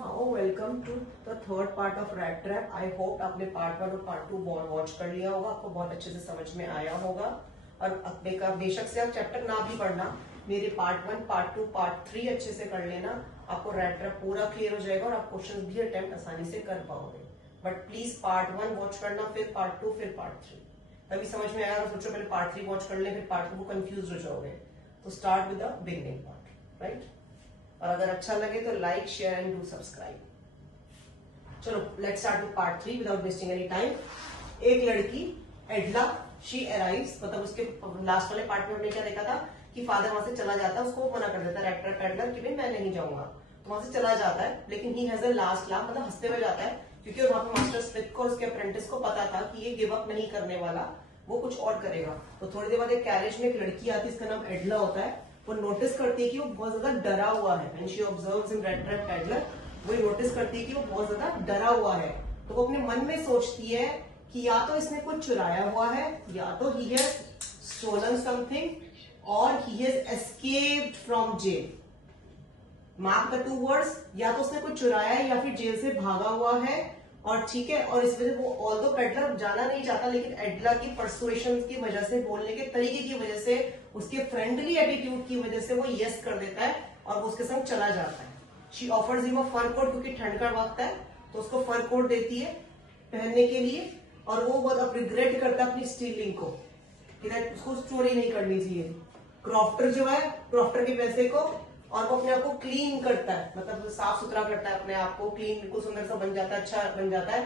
Now welcome to the third part of rat trap. I hope आपने part 1 और part 2 watch कर लिया होगा, आपको बहुत अच्छे से समझ में आया होगा। और अपने का बेशक से आप चैप्टर ना भी पढ़ना, मेरे पार्ट 1, पार्ट 2, पार्ट 3 अच्छे से कर लेना, आपको रैट ट्रैप पूरा क्लियर हो जाएगा और आप क्वेश्चन भी अटेम्प्ट आसानी से कर पाओगे। बट प्लीज पार्ट 1 वॉच करना, फिर पार्ट 2, फिर पार्ट 3। तभी समझ में आएगा। सोचो पहले पार्ट 3 वॉच कर ले, फिर पार्ट 2 कंफ्यूज हो जाओगे। तो start with the beginning part, right. और अगर अच्छा लगे तो like, share and do subscribe. चलो let's start with part 3 without wasting any time. एक लड़की एडला, शी अराइव्स, मतलब उसके लास्ट वाले पार्ट में हमने क्या देखा था कि फादर वहां से चला जाता है, उसको मना कर देता है रैट ट्रैप पेडलर कि भाई मैं नहीं जाऊंगा। तो वहां से चला जाता है, लेकिन he has a last laugh, मतलब हंसते हुए जाता है, क्योंकि वहां पे मास्टर स्मिथ को और उसके अप्रेंटिस को पता था कि ये गिव अप नहीं करने वाला, वो कुछ और करेगा। तो थोड़ी देर बाद एक कैरेज में एक लड़की आती है, इसका नाम एडला होता है। वो नोटिस करती है कि वो बहुत ज्यादा डरा हुआ है। And she observes in rat trap peddler, वो नोटिस करती है कि वो बहुत ज्यादा डरा हुआ है। तो वो अपने मन में सोचती है कि या तो इसने कुछ चुराया हुआ है, या तो ही हैज स्टोलन समथिंग और he has escaped from jail. Mark the 2 words, या तो उसने कुछ चुराया है या फिर जेल से भागा हुआ है। और ठीक है, और इस वजह वो ऑल्दो पेडलर जाना नहीं चाहता, लेकिन एडला की परसुएशन की वजह से, बोलने के तरीके की वजह से, उसके फ्रेंडली एटीट्यूड की वजह से वो यस कर देता है और वो उसके संग चला जाता है। She offers him a fur coat, क्योंकि ठंड का वक्त है तो उसको फर कोट देती है पहनने के लिए। और वो बहुत अब रिग्रेट करता है अपनी स्टीलिंग को, कि उसको चोरी नहीं करनी चाहिए। क्रॉफ्टर जो है, क्रॉफ्टर के पैसे को, और वो अपने आप को क्लीन करता है, मतलब साफ सुथरा करता है अपने आप को, क्लीन बिल्कुल सुंदर सा बन जाता है, अच्छा बन जाता है।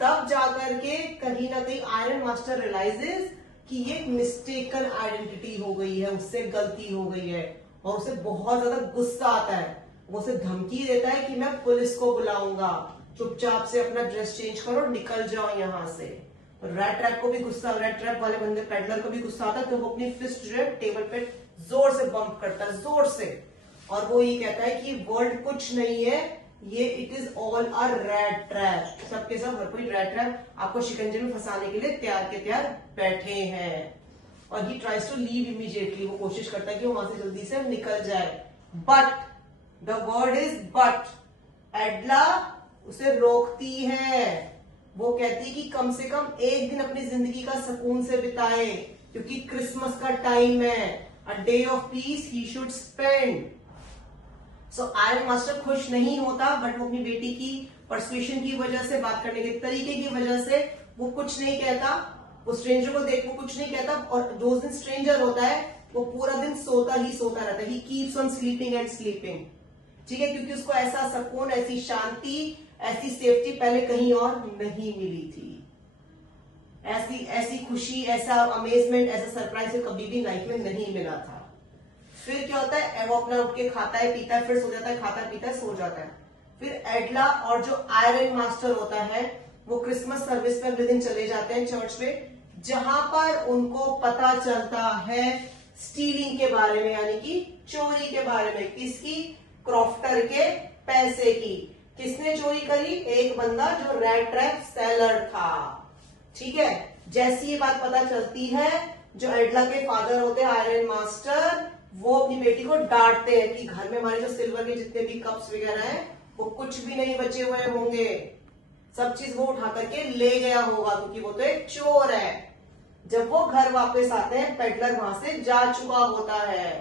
तब जाकर के कहीं ना कहीं आयरन मास्टर रियलाइजेस कि ये मिस्टेकन आइडेंटिटी हो गई है, उससे गलती हो गई है, और उसे बहुत ज्यादा गुस्सा आता है। वो उसे धमकी देता है कि मैं पुलिस को बुलाऊंगा, चुपचाप से अपना ड्रेस चेंज करो, निकल जाओ यहाँ से। रैट ट्रैप को भी गुस्सा, रैट ट्रैप वाले बंदे पेडलर को भी गुस्सा आता है, तो वो अपनी फिस्ट जो है टेबल पे जोर से बम्प करता है, जोर से। और वो ये कहता है कि वर्ल्ड कुछ नहीं है, ये it is all a rat trap. सबके सब हर कोई रैट ट्रैप आपको शिकंजे में फंसाने के लिए तैयार के तैयार बैठे हैं। और he tries to leave immediately, वो कोशिश करता है कि वो वहां से जल्दी से निकल जाए। But the word is but, एडला उसे रोकती है। वो कहती है कि कम से कम एक दिन अपनी जिंदगी का सुकून से बिताए, क्योंकि क्रिसमस का टाइम है, a day of peace he should spend. So iron master खुश नहीं होता, बट वो अपनी बेटी की परसुएशन की वजह से, बात करने के तरीके की वजह से वो कुछ नहीं कहता। वो स्ट्रेंजर को देख वो कुछ नहीं कहता, और जो दिन स्ट्रेंजर होता है वो पूरा दिन सोता ही सोता रहता है। He keeps on sleeping and sleeping, ठीक है, क्योंकि उसको ऐसा सुकून, ऐसी शांति, ऐसी सेफ्टी पहले कहीं और नहीं मिली थी। ऐसी खुशी, ऐसा अमेजमेंट, ऐसा सरप्राइज कभी भी लाइफ में नहीं मिला था। फिर क्या होता है, वो अपना उठ के खाता है, पीता है, फिर सो जाता है, खाता है, पीता है, सो जाता है। फिर एडला और जो आयरन मास्टर होता है वो क्रिसमस सर्विस में अगले दिन चले जाते हैं चर्च में, जहां पर उनको पता चलता है स्टीलिंग के बारे में, यानी कि चोरी के बारे में। किसकी? क्रॉफ्टर के पैसे की। किसने चोरी करी? एक बंदा जो रैट ट्रैप सेलर था, ठीक है। जैसी ये बात पता चलती है, जो एडला के फादर होते हैं आयरन मास्टर, वो अपनी बेटी को डांटते हैं कि घर में हमारे जो सिल्वर के जितने भी कप्स वगैरह हैं वो कुछ भी नहीं बचे हुए होंगे, सब चीज वो उठा करके ले गया होगा, क्योंकि वो तो एक चोर है। जब वो घर वापस आते हैं, पेडलर वहां से जा चुका होता है,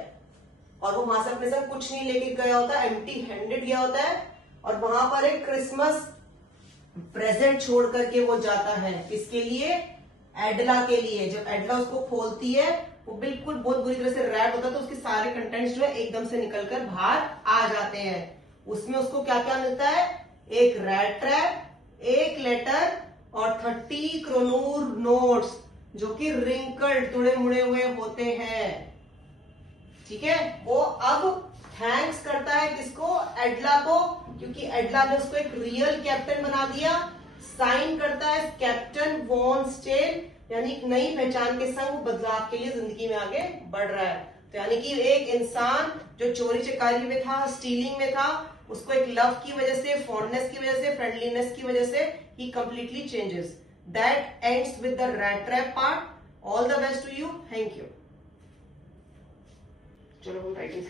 और वो वहां से अपने साथ कुछ नहीं लेके गया होता, एम्प्टी हैंडेड गया होता है। और वहां पर एक क्रिसमस प्रेजेंट छोड़ करके वो जाता है। किसके लिए? एडला के लिए। जब एडला उसको खोलती है, वो बिल्कुल बहुत बुरी तरह से रैट होता है, तो उसके सारे कंटेंट्स जो है एकदम से निकलकर बाहर आ जाते हैं। उसमें उसको क्या क्या मिलता है? एक रैट ट्रैप, एक लेटर और 30 क्रोनूर नोट्स, जो कि रिंकल्ड, तुड़े मुड़े हुए होते हैं, ठीक है। वो अब थैंक्स करता है किसको? एडला को, क्योंकि एडला ने उसको एक रियल कैप्टन बना दिया। साइन करता है कैप्टन वॉन स्टेन, यानी एक नई पहचान के संग वो बदलाव के लिए जिंदगी में आगे बढ़ रहा है। तो यानी कि एक इंसान जो चोरी चकारी में था, स्टीलिंग में था, उसको एक लव की वजह से, फॉन्डनेस की वजह से, फ्रेंडलीनेस की वजह से ही completely changes. That ends with the rat trap part. All the best to you, thank you. चलो हम राइटिंग